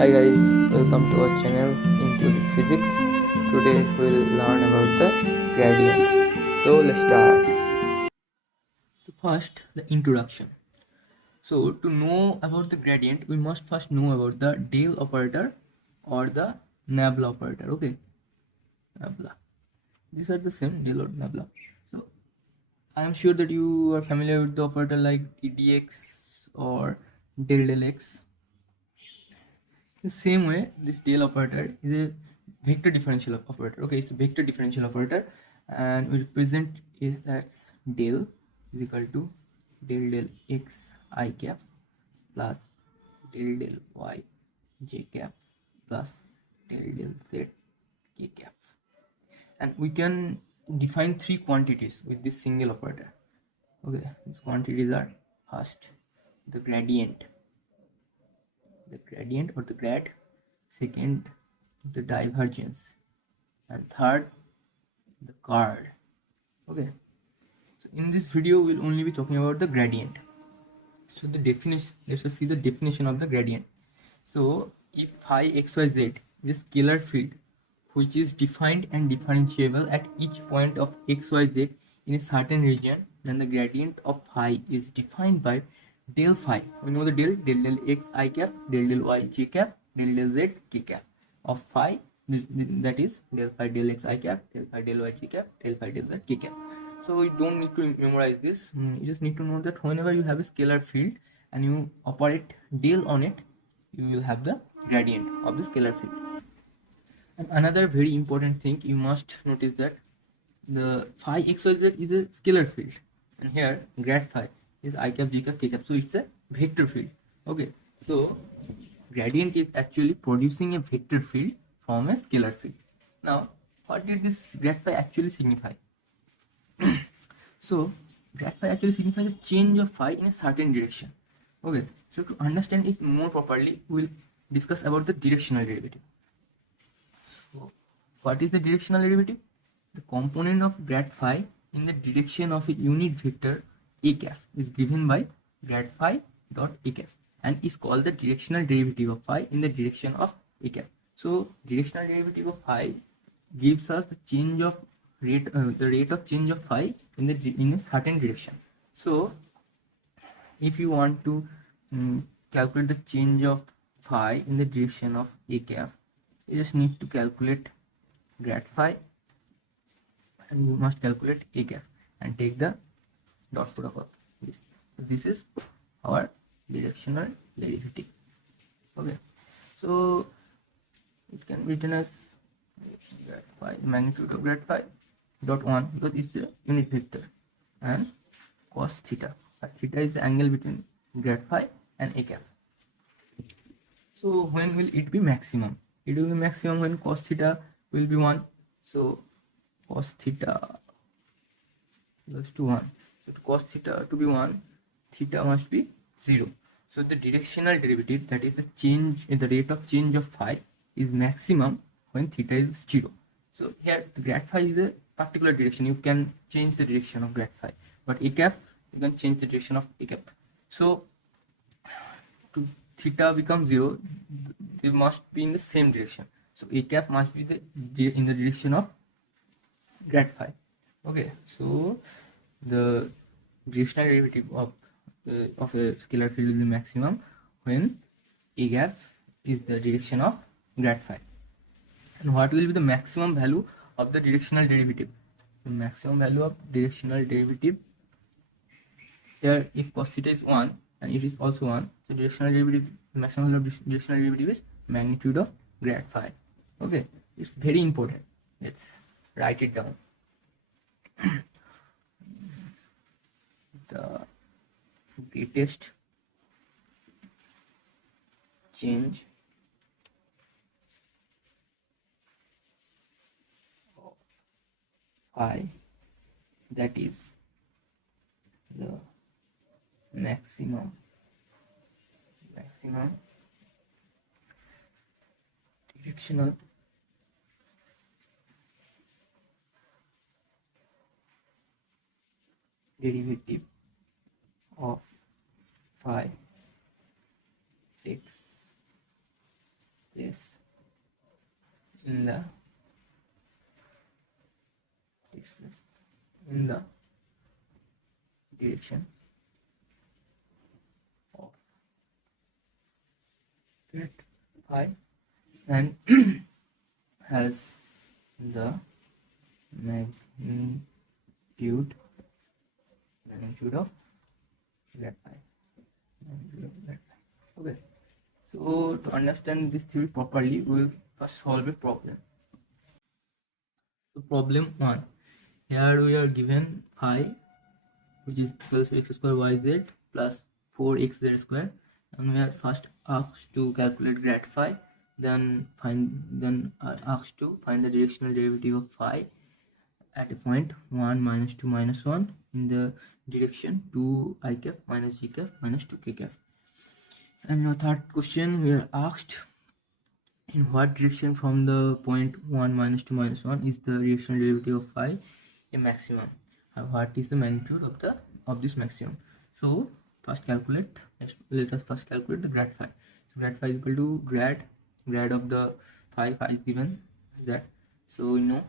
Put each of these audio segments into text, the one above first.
Hi guys, welcome to our channel Into the Physics. Today we'll learn about the gradient. So let's start. So first, the introduction. So to know about the gradient, we must first know about the Dale operator or the Nabla operator. Okay, Nabla. These are the same, Dale or Nabla. So I am sure that you are familiar with the operator like dx or del x. The same way, this Dale operator is a vector differential operator. Okay, it's a vector differential operator, and we represent is that's del is equal to del x I cap plus del y j cap plus del z k cap, and we can define three quantities with this single operator. Okay, these quantities are first the gradient or the grad, second the divergence, and third the curl. Okay, so in this video we'll only be talking about the gradient. So the definition, let's just see the definition of the gradient. So if phi xyz is a scalar field which is defined and differentiable at each point of xyz in a certain region, then the gradient of phi is defined by del phi. We know the del x I cap, del y j cap, del z k cap of phi. That is del phi del x I cap, del phi del y j cap, del phi del z k cap. So you don't need to memorize this. You just need to know that whenever you have a scalar field and you operate del on it, you will have the gradient of the scalar field. And another very important thing you must notice that the phi xyz is a scalar field, and here grad phi is I cap j cap k cap, so it's a vector field. Okay, so gradient is actually producing a vector field from a scalar field. Now what did this grad phi actually signify? So grad phi actually signifies a change of phi in a certain direction. Okay, so to understand it more properly, we'll discuss about the directional derivative. So what is the directional derivative? The component of grad phi in the direction of a unit vector a cap is given by grad phi dot a cap and is called the directional derivative of phi in the direction of a cap. So directional derivative of phi gives us the change of the rate of change of phi in a certain direction. So if you want to calculate the change of phi in the direction of a cap, you just need to calculate grad phi, and you must calculate a cap and take the dot product of this. So this is our directional derivative. Okay, so it can be written as grad phi, magnitude of grad phi dot 1 because it's a unit vector, and cos theta. Theta is the angle between grad phi and a cap. So when will it be maximum? It will be maximum when cos theta will be 1. So cos theta equals to 1. So to cos theta to be 1, theta must be 0. So the directional derivative, that is the change in the rate of change of phi, is maximum when theta is 0. So here the grad phi is a particular direction. You can change the direction of grad phi, but a cap you can change the direction of a cap. So to theta become 0, they must be in the same direction. So a cap must be in the direction of grad phi. Okay, so the directional derivative of a scalar field will be maximum when a cap is the direction of grad phi. And what will be the maximum value of the directional derivative? The maximum value of directional derivative here, if cos theta is 1 and it is also 1, so directional derivative, maximum value of directional derivative is magnitude of grad phi. Okay, it's very important. Let's write it down. The greatest change of phi, that is the maximum directional derivative of phi x place in the takes place in the direction of grad phi and has the magnitude of grad phi. Okay, so to understand this theory properly, we will first solve a problem. So problem 1, here we are given phi, which is equals to x square yz plus 4xz square, and we are first asked to calculate grad phi, then asked to find the directional derivative of phi at a point 1 minus 2 minus 1 in the direction 2 I cap minus j cap minus 2 k cap. And the third question, we are asked in what direction from the point 1 minus 2 minus 1 is the directional derivative of phi a maximum, and what is the magnitude of this maximum. So first let us first calculate the grad phi. So grad phi is equal to grad of the phi is given that, so we know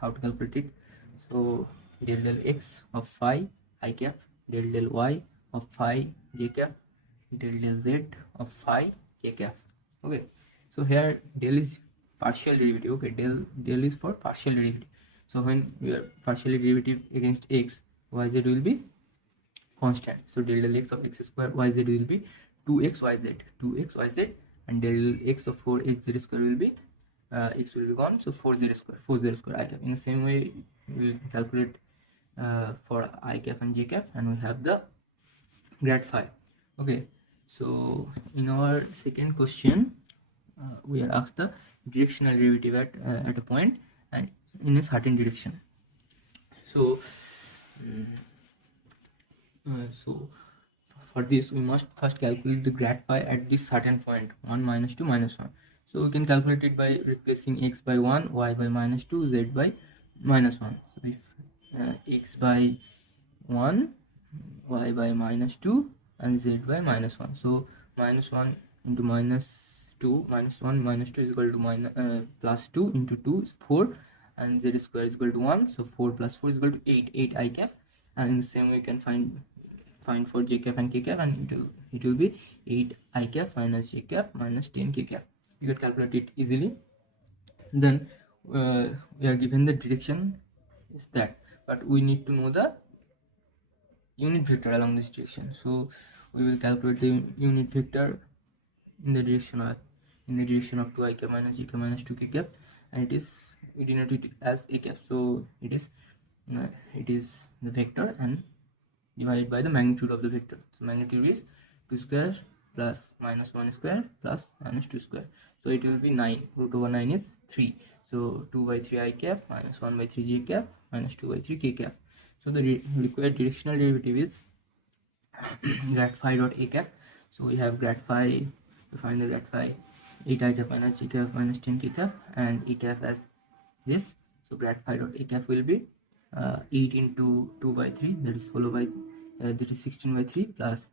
how to calculate it. So del x of phi I cap, del y of phi j cap, del z of phi k cap. Okay, so here del is partial derivative. Okay, del is for partial derivative. So when we are partial derivative against x, yz will be constant. So del x of x square yz will be 2x yz, and del x of 4xz square will be x will be gone, so 4z square I cap. In the same way, we will calculate for I cap and j cap, and we have the grad phi. Okay, so in our second question, we are asked the directional derivative at a point and in a certain direction. So so for this, we must first calculate the grad phi at this certain point 1 minus 2 minus 1. So we can calculate it by replacing x by 1, y by minus 2, z by minus 1. So if x by 1, y by minus 2, and z by minus 1. So minus 1 into minus 2, minus 1 minus 2 is equal to plus 2 into 2 is 4, and z square is equal to 1. So 4 plus 4 is equal to 8 I cap, and in the same way we can find for j cap and k cap, and it will be 8 I cap minus j cap minus 10 k cap. You can calculate it easily. Then we are given the direction is that, but we need to know the unit vector along this direction. So we will calculate the unit vector in the direction of 2 I cap minus j cap minus 2 k cap, and we denote it as a cap. So it is the vector and divided by the magnitude of the vector. So magnitude is 2 square plus minus 1 square plus minus 2 square. So it will be 9. Root over 9 is 3. So 2 by 3 I cap minus 1 by 3 j cap minus 2 by 3 k cap. So the required directional derivative is grad phi dot a cap. So we have grad phi, to find the grad phi, 8 I cap minus j cap minus 10 k cap, and a cap as this. So grad phi dot a cap will be 8 into 2 by 3, that is followed by that is 16 by 3 plus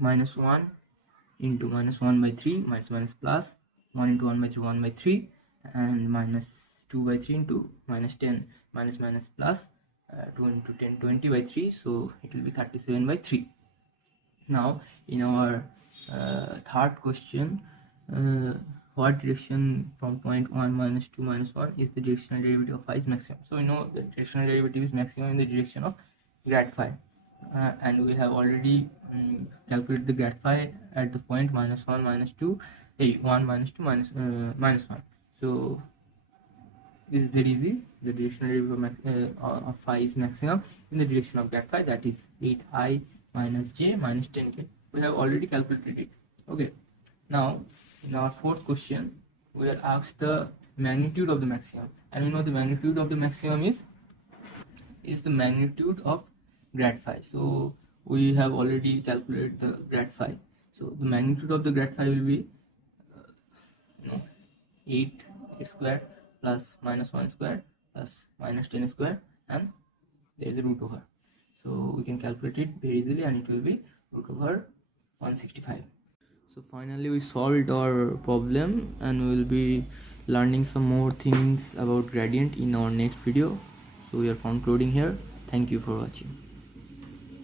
minus 1 into minus 1 by 3 minus plus 1 into 1 by 3 1 by 3, and minus 2 by 3 into minus 10 minus plus 2 into 10 20 by 3, so it will be 37 by 3. Now in our third question, what direction from point 1 minus 2 minus 1 is the directional derivative of phi is maximum. So we know the directional derivative is maximum in the direction of grad phi, and we have already calculated the grad phi at the point minus 1 minus 2 1 minus 2 minus 1. So this is very easy. The directional derivative of phi is maximum in the direction of grad phi, that is 8I minus j minus 10k. We have already calculated it. Okay, now in our fourth question, we are asked the magnitude of the maximum, and we know the magnitude of the maximum is the magnitude of grad phi. So we have already calculated the grad phi. So the magnitude of the grad phi will be 8 square plus minus 1 square plus minus 10 square, and there is a root over. So we can calculate it very easily, and it will be root over 165. So finally we solved our problem, and we will be learning some more things about gradient in our next video. So we are concluding here. Thank you for watching.